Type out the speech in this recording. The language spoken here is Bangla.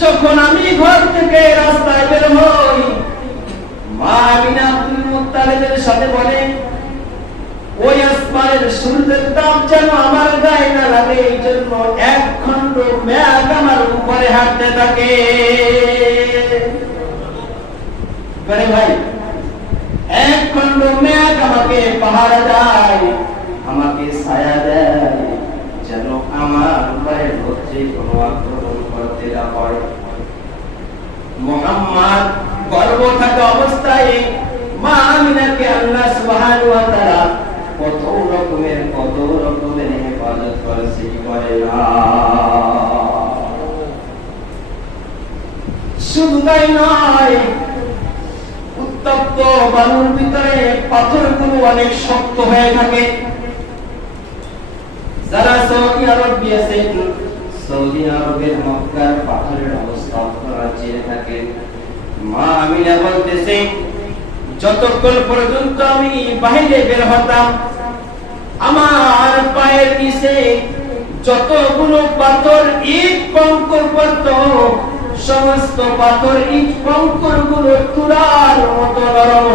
যখন আমি ঘর থেকে রাস্তায় বের হই, মা আমিনা আব্দুল মুত্তালিবের সাথে বলে, ওই আসমানের সূর্যের তাপ যেন আমার গায়ে না লাগে, এই জন্য এক খণ্ড মেঘ আমার উপরে হাঁটতে থাকে। বলে ভাই, এক খণ্ড মেঘ আমাকে পাহারা দেয়, আমাকে ছায়া দেয়, যেন আমার উপরে হচ্ছে কোনো আক্রমণ করতে না পারে। মুহাম্মদ গর্ভ থাকা অবস্থায় মা আমিনাকে আল্লাহ সুবহানাহু ওয়া তাআলা কত রকমের হেফাজত করেছে, করে না। শুধু তাই নয়, উত্তপ্ত বালুর ভিতরে পাথরগুলো অনেক শক্ত হয়ে থাকে। যারা সৌদি আরব গিয়েছেন, সৌদি আরবের মক্কার পাথরের অবস্থা আপনারা জেনে থাকেন। মা আমিনা বলতেছে, যতক্ষণ পর্যন্ত আমি বাইরে বের হতাম, আমার পায়ের নিচে যতগুলো পাথর ইট কঙ্কর পড়ত, সমস্ত পাথর ইট কঙ্কর গুলো তুলার মতো নরম